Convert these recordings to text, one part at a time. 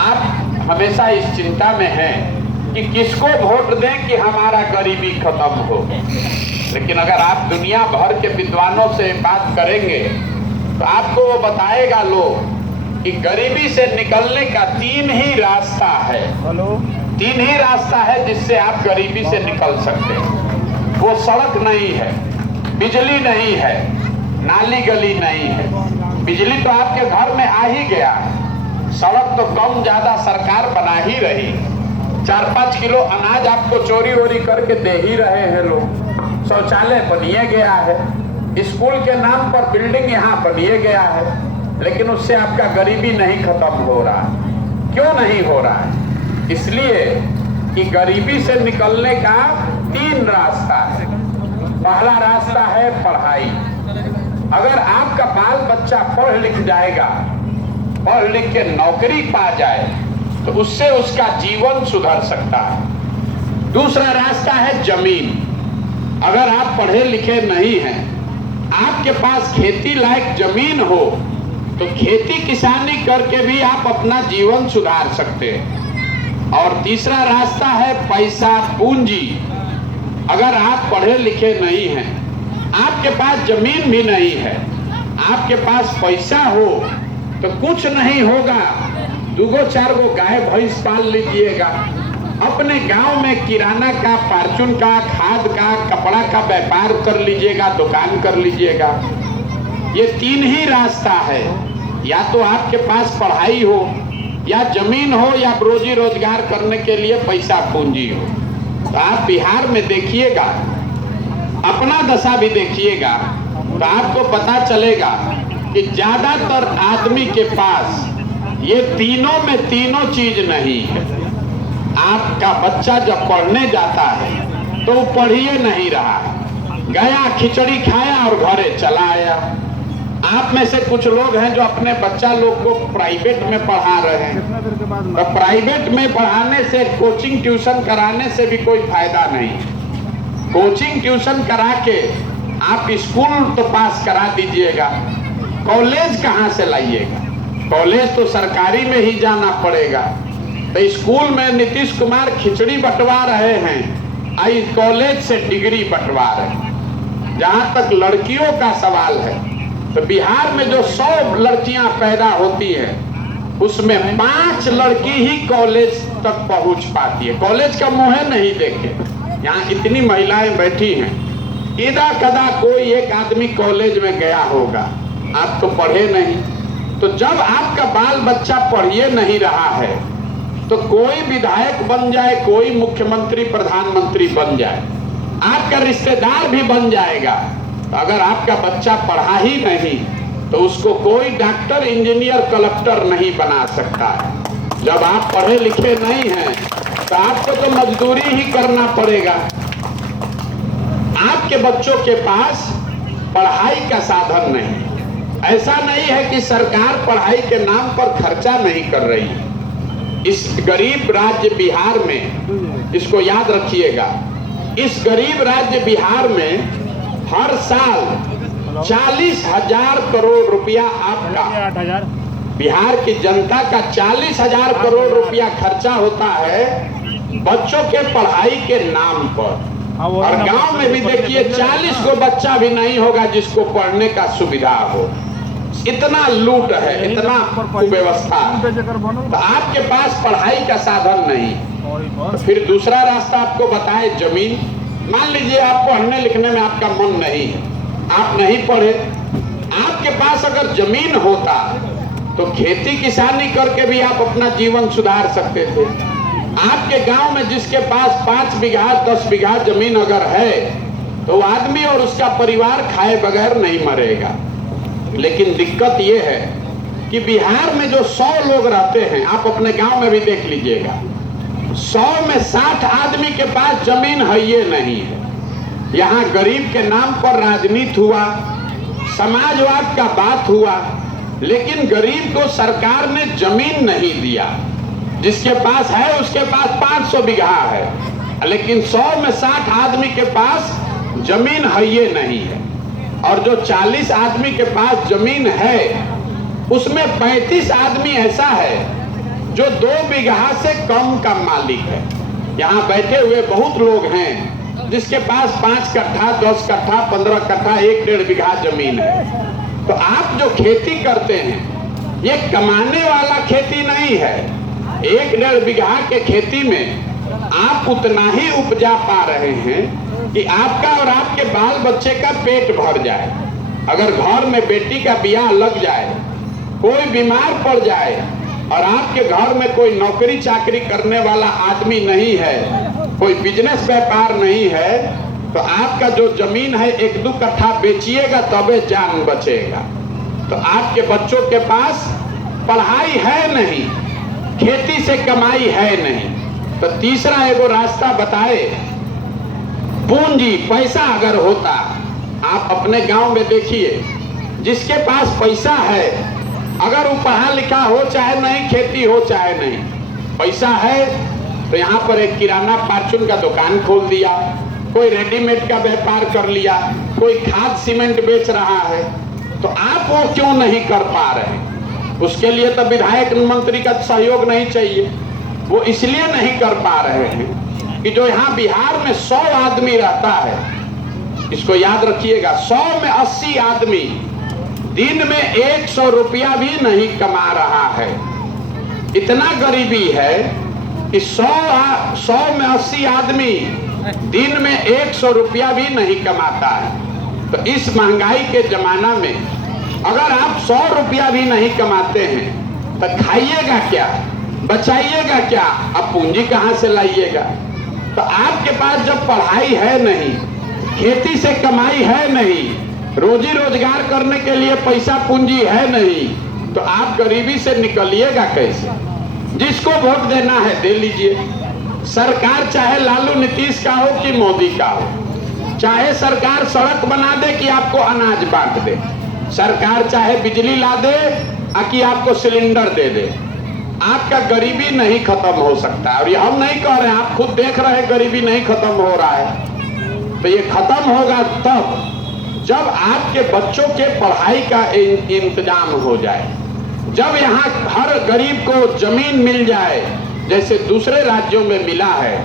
आप हमेशा इस चिंता में हैं कि किसको वोट दें कि हमारा गरीबी खत्म हो। लेकिन अगर आप दुनिया भर के विद्वानों से बात करेंगे तो आपको वो बताएगा लोग कि गरीबी से निकलने का तीन ही रास्ता है। तीन ही रास्ता है जिससे आप गरीबी से निकल सकते हैं। वो सड़क नहीं है, बिजली नहीं है, नाली गली नहीं है। बिजली तो आपके घर में आ ही गया, सड़क तो कम ज्यादा सरकार बना ही रही, 4-5 किलो अनाज आपको चोरी वोरी करके दे ही रहे हैं लोग, शौचालय बनिए गया है, स्कूल के नाम पर बिल्डिंग यहाँ बनिए गया है, लेकिन उससे आपका गरीबी नहीं खत्म हो रहा। क्यों नहीं हो रहा है? इसलिए कि गरीबी से निकलने का तीन रास्ता है। पहला रास्ता है पढ़ाई। अगर आपका बाल बच्चा पढ़ लिख जाएगा, पढ़ लिख के नौकरी पा जाए तो उससे उसका जीवन सुधर सकता है। दूसरा रास्ता है जमीन। अगर आप पढ़े लिखे नहीं हैं, आपके पास खेती लायक जमीन हो तो खेती किसानी करके भी आप अपना जीवन सुधार सकते हैं। और तीसरा रास्ता है पैसा पूंजी। अगर आप पढ़े लिखे नहीं हैं, आपके पास जमीन भी नहीं है, आपके पास पैसा हो तो कुछ नहीं होगा, 2-4 गाय भैंस पाल लीजिएगा, अपने गांव में किराना का, फार्चून का, खाद का, कपड़ा का व्यापार कर लीजिएगा, दुकान कर लीजिएगा। ये तीन ही रास्ता है। या तो आपके पास पढ़ाई हो, या जमीन हो, या रोजी रोजगार करने के लिए पैसा पूंजी हो। तो आप बिहार में देखिएगा, अपना दशा भी देखिएगा तो आपको पता चलेगा कि ज्यादातर आदमी के पास ये तीनों में तीनों चीज नहीं है। आपका बच्चा जब पढ़ने जाता है तो वो पढ़िए नहीं रहा, गया खिचड़ी खाया और घरे चला आया। आप में से कुछ लोग हैं जो अपने बच्चा लोग को प्राइवेट में पढ़ा रहे हैं, तो प्राइवेट में पढ़ाने से, कोचिंग ट्यूशन कराने से भी कोई फायदा नहीं। कोचिंग ट्यूशन करा के आप स्कूल तो पास करा दीजिएगा, कॉलेज कहाँ से लाइएगा? कॉलेज तो सरकारी में ही जाना पड़ेगा। तो स्कूल में नीतीश कुमार खिचड़ी बंटवा रहे हैं, आई कॉलेज से डिग्री बंटवा रहे हैं। जहाँ तक लड़कियों का सवाल है तो बिहार में जो 100 लड़कियां पैदा होती हैं उसमें 5 लड़की ही कॉलेज तक पहुंच पाती है। कॉलेज का मुंह नहीं देखे, यहाँ इतनी महिलाएं बैठी हैं, इदा कदा कोई एक आदमी कॉलेज में गया होगा। आप तो पढ़े नहीं। तो जब आपका बाल बच्चा पढ़िए नहीं रहा है तो कोई विधायक बन जाए, कोई मुख्यमंत्री प्रधानमंत्री बन जाए, आपका रिश्तेदार भी बन जाएगा, तो अगर आपका बच्चा पढ़ा ही नहीं तो उसको कोई डॉक्टर, इंजीनियर, कलेक्टर नहीं बना सकता है। जब आप पढ़े लिखे नहीं हैं तो आपको तो मजदूरी ही करना पड़ेगा। आपके बच्चों के पास पढ़ाई का साधन नहीं। ऐसा नहीं है कि सरकार पढ़ाई के नाम पर खर्चा नहीं कर रही है। इस गरीब राज्य बिहार में, इसको याद रखिएगा, इस गरीब राज्य बिहार में हर साल 40,000 करोड़ रुपया आपका, बिहार की जनता का 40,000 करोड़ रुपया खर्चा होता है बच्चों के पढ़ाई के नाम पर। और गांव में भी देखिए 40 को बच्चा भी नहीं होगा जिसको पढ़ने का सुविधा हो। इतना लूट है, इतना कुव्यवस्था। तो आपके पास पढ़ाई का साधन नहीं, तो फिर दूसरा रास्ता आपको बताए जमीन। मान लीजिए आप पढ़ने लिखने में आपका मन नहीं है, आप नहीं पढ़े, आपके पास अगर जमीन होता तो खेती किसानी करके भी आप अपना जीवन सुधार सकते थे। आपके गांव में जिसके पास 5 बीघा 10 बीघा जमीन अगर है तो वो आदमी और उसका परिवार खाए बगैर नहीं मरेगा। लेकिन दिक्कत ये है कि बिहार में जो 100 लोग रहते हैं, आप अपने गांव में भी देख लीजिएगा, 100 में 60 आदमी के पास जमीन है ये नहीं है। यहाँ गरीब के नाम पर राजनीति हुआ, समाजवाद का बात हुआ, लेकिन गरीब को सरकार ने जमीन नहीं दिया। जिसके पास है उसके पास 500 बीघा है, लेकिन 100 में 60 आदमी के पास जमीन है ये नहीं है। और जो 40 आदमी के पास जमीन है उसमें 35 आदमी ऐसा है जो 2 बीघा से कम का मालिक है। यहाँ बैठे हुए बहुत लोग हैं जिसके पास 5 कट्ठा, 10 कट्ठा, 15 कट्ठा, 1-1.5 बीघा जमीन है। तो आप जो खेती करते हैं ये कमाने वाला खेती नहीं है। 1-1.5 बीघा के खेती में आप उतना ही उपजा पा रहे हैं कि आपका और आपके बाल बच्चे का पेट भर जाए। अगर घर में बेटी का ब्याह लग जाए, कोई बीमार पड़ जाए और आपके घर में कोई नौकरी चाकरी करने वाला आदमी नहीं है, कोई बिजनेस व्यापार नहीं है, तो आपका जो जमीन है 1-2 कट्ठा बेचिएगा तबे जान बचेगा। तो आपके बच्चों के पास पढ़ाई है नहीं, खेती से कमाई है नहीं। तो तीसरा एगो रास्ता बताए, पूंजी, पैसा अगर होता। आप अपने गांव में देखिए, जिसके पास पैसा है, अगर वो पढ़ा लिखा हो चाहे नहीं, खेती हो चाहे नहीं, पैसा है तो यहाँ पर एक किराना फार्चून का दुकान खोल दिया, कोई रेडीमेड का व्यापार कर लिया, कोई खाद सीमेंट बेच रहा है। तो आप वो क्यों नहीं कर पा रहे? उसके लिए तो विधायक मंत्री का सहयोग नहीं चाहिए। वो इसलिए नहीं कर पा रहे हैं कि जो यहाँ बिहार में 100 आदमी रहता है, इसको याद रखिएगा, 100 में 80 आदमी दिन में 100 रुपया भी नहीं कमा रहा है। इतना गरीबी है कि 100 में 80 आदमी दिन में 100 रुपया भी नहीं कमाता है। तो इस महंगाई के जमाना में अगर आप 100 रुपया भी नहीं कमाते हैं तो खाइएगा क्या, बचाइएगा क्या, अब पूंजी कहां से लाइएगा? तो आपके पास जब पढ़ाई है नहीं, खेती से कमाई है नहीं, रोजी रोजगार करने के लिए पैसा पूंजी है नहीं, तो आप गरीबी से निकलिएगा कैसे? जिसको वोट देना है दे लीजिए। सरकार चाहे लालू नीतीश का हो कि मोदी का हो, चाहे सरकार सड़क बना दे कि आपको अनाज बांट दे, सरकार चाहे बिजली ला दे कि आपको सिलेंडर दे दे, आपका गरीबी नहीं खत्म हो सकता। और ये हम नहीं कह रहे हैं, आप खुद देख रहे हैं गरीबी नहीं खत्म हो रहा है। तो ये खत्म होगा तब जब आपके बच्चों के पढ़ाई का इंतजाम हो जाए, जब यहाँ हर गरीब को जमीन मिल जाए जैसे दूसरे राज्यों में मिला है,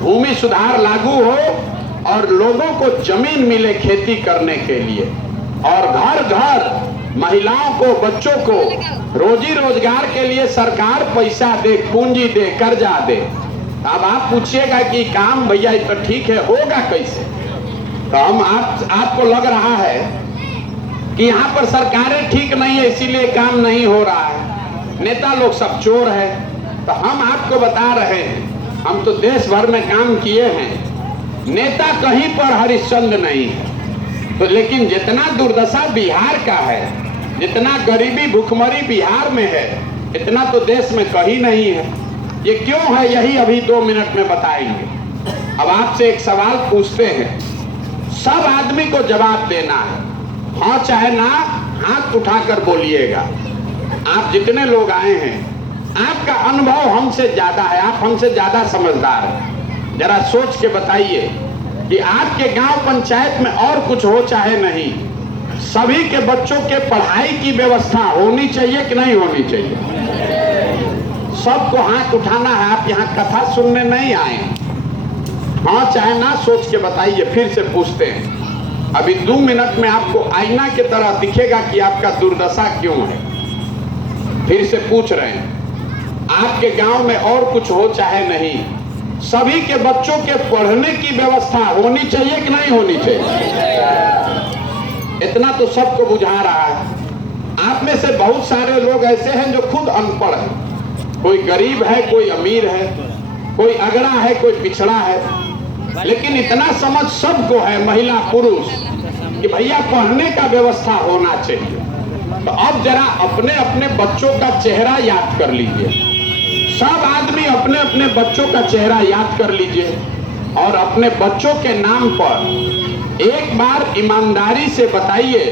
भूमि सुधार लागू हो और लोगों को जमीन मिले खेती करने के लिए, और घर घर महिलाओं को, बच्चों को रोजी रोजगार के लिए सरकार पैसा दे, पूंजी दे, कर्जा दे। अब आप पूछिएगा कि काम भैया ये तो ठीक है, होगा कैसे? तो हम आपको लग रहा है कि यहाँ पर सरकारें ठीक नहीं है इसीलिए काम नहीं हो रहा है, नेता लोग सब चोर है। तो हम आपको बता रहे हैं, हम तो देश भर में काम किए हैं, नेता कहीं पर हरिश्चंद्र नहीं है। तो लेकिन जितना दुर्दशा बिहार का है, जितना गरीबी भुखमरी बिहार में है, इतना तो देश में कहीं नहीं है। ये क्यों है, यही अभी 2 मिनट में बताएंगे। अब आपसे एक सवाल पूछते हैं, सब आदमी को जवाब देना है, हाँ चाहे ना, हाथ उठाकर बोलिएगा। आप जितने लोग आए हैं, आपका अनुभव हमसे ज्यादा है, आप हमसे ज्यादा समझदार हैं। जरा सोच के बताइए कि आपके गांव पंचायत में और कुछ हो चाहे नहीं, सभी के बच्चों के पढ़ाई की व्यवस्था होनी चाहिए कि नहीं होनी चाहिए? सबको हाथ उठाना है। आप यहाँ कथा सुनने नहीं आए, हाँ चाहे ना, सोच के बताइए। फिर से पूछते हैं, अभी 2 मिनट में आपको आईना की तरह दिखेगा कि आपका दुर्दशा क्यों है। फिर से पूछ रहे हैं, आपके गांव में और कुछ हो चाहे नहीं, सभी के बच्चों के पढ़ने की व्यवस्था होनी चाहिए कि नहीं होनी चाहिए? इतना तो सबको बुझा रहा है। आप में से बहुत सारे लोग ऐसे हैं जो खुद अनपढ़ हैं, कोई गरीब है, कोई अमीर है, कोई अगड़ा है, कोई पिछड़ा है, लेकिन इतना समझ सबको है, महिला पुरुष, कि भैया पढ़ने का व्यवस्था होना चाहिए। तो अब जरा अपने अपने बच्चों का चेहरा याद कर लीजिए, सब आदमी अपने अपने बच्चों का चेहरा याद कर लीजिए और अपने बच्चों के नाम पर एक बार ईमानदारी से बताइए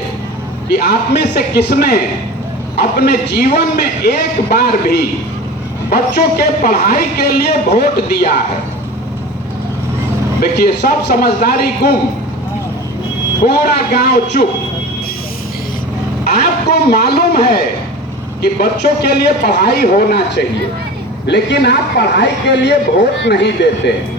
कि आप में से किसने अपने जीवन में एक बार भी बच्चों के पढ़ाई के लिए वोट दिया है। देखिए, सब समझदारी गुम, पूरा गांव चुप। आपको मालूम है कि बच्चों के लिए पढ़ाई होना चाहिए, लेकिन आप पढ़ाई के लिए वोट नहीं देते।